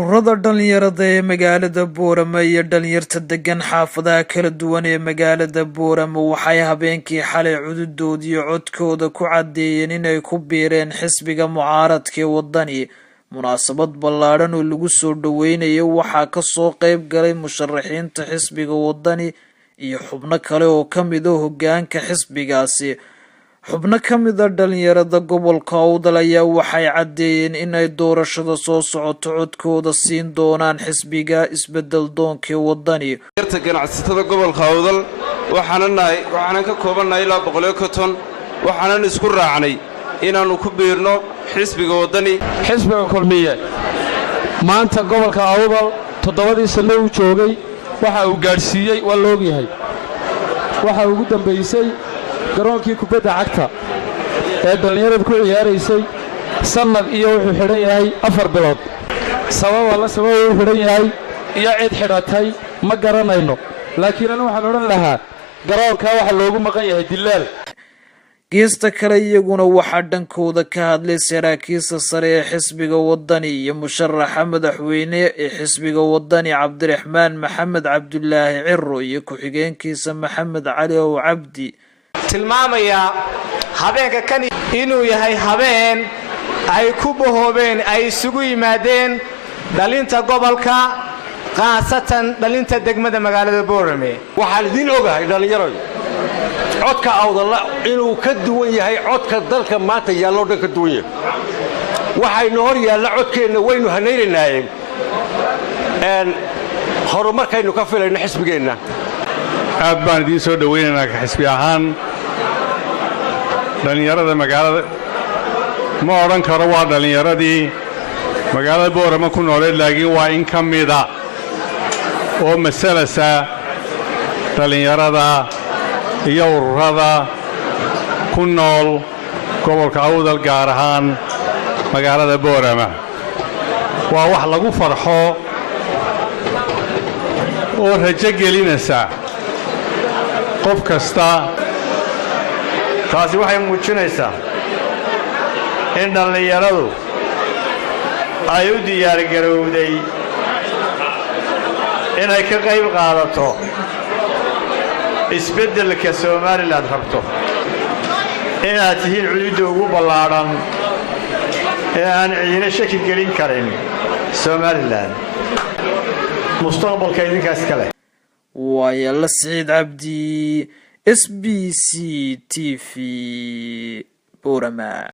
ururada dhalinyarada ee magaalada Boorama iyo dhalinyarta degan xaafadaha kala duwan ee magaalada Boorama waxay habeenkii xalay cududoodii iyo codkooda ku cadeeyeen inay ku biireen xisbiga mucaaradka ee wadani. munaasabad ballaaran oo lagu soo dhaweynayo waxaa ka soo qayb galay musharaxiinta xisbiga wadani iyo xubno kale oo kamid ah hoggaanka xisbigaasi. xubno kamid ah dhalinyarada gobolka Awdal ayaa waxay cadeeyeen inay doorashada soo socoto codkooda siin doonaan xisbiga isbedel doonka wadani. ganacsatada gobolka Awdal waxaan ka koobanahay 250 waxaan isku raacnay inaanu ku biirno xisbiga wadani. xisbiga kulmiye maanta gobolka Awdal 7 sano uu joogay waxa uu gaarsiiyay waa loo yahay waxa ugu dambeysay garoonkii kubadda cagta ee dhalinyaradu ku ciyaaraysay sanad iyo wuxuu xidhan yahay 4 bilood sabab uu xidhan yahay iyo cid xidhatay ma garanayno laakiin anu waxaan oran lahaa garoonka waxa loogu maqan yahay dilaal. geesta kale iyaguna waxaa dhankooda ka hadlay saraakiisha sare ee xisbiga wadani iyo musharaxa madaxweyne ee xisbiga wadani Cabdiraxmaan Maxamed Cabdullaahi Cirro iyo ku-xigeenkiisa Maxamed Cali oo Cabdi tilmaamaya habeenka kan inuu yahay habeen ay ku bohoobeen ay isugu yimaadeen dhalinta gobolka qaasatan dhalinta degmada magaalada Boorame. waxaan idin ogahay dhalinyaro codka Awdal inuu ka duwan yahay codka dalka maanta yaallo dhan ka duwan yahay waxaynu hor yaalla codkeena waynu hanaynaayeen horumarkaynu ka filayno xisbigeena. aad baan idin soo dhaweynaynaa xisbi ahaan dhalinyarada magaalada ma oran karo waa dhalinyaradii magaalada Boorama ku nooleed laakiin waa in ka mida oo masalasa dhalinyarada iyo ururada ku nool gobolka Awdal gaar ahaan magaalada Boorama. waa wax lagu farxo oo rajo gelinaysa qof kasta. taasi waxay muujinaysaa in dhalinyaradu ay u diyaargarowday inay ka qayb qaadato isbeddelka Soomaaliland rabto inaad tihiin cududda ugu ballaaran ee aan ciidina shaki gelin karin Soomaaliland mustaqbalka idinkaas kale. ويلا سعيد عبدي SBC TV بورما.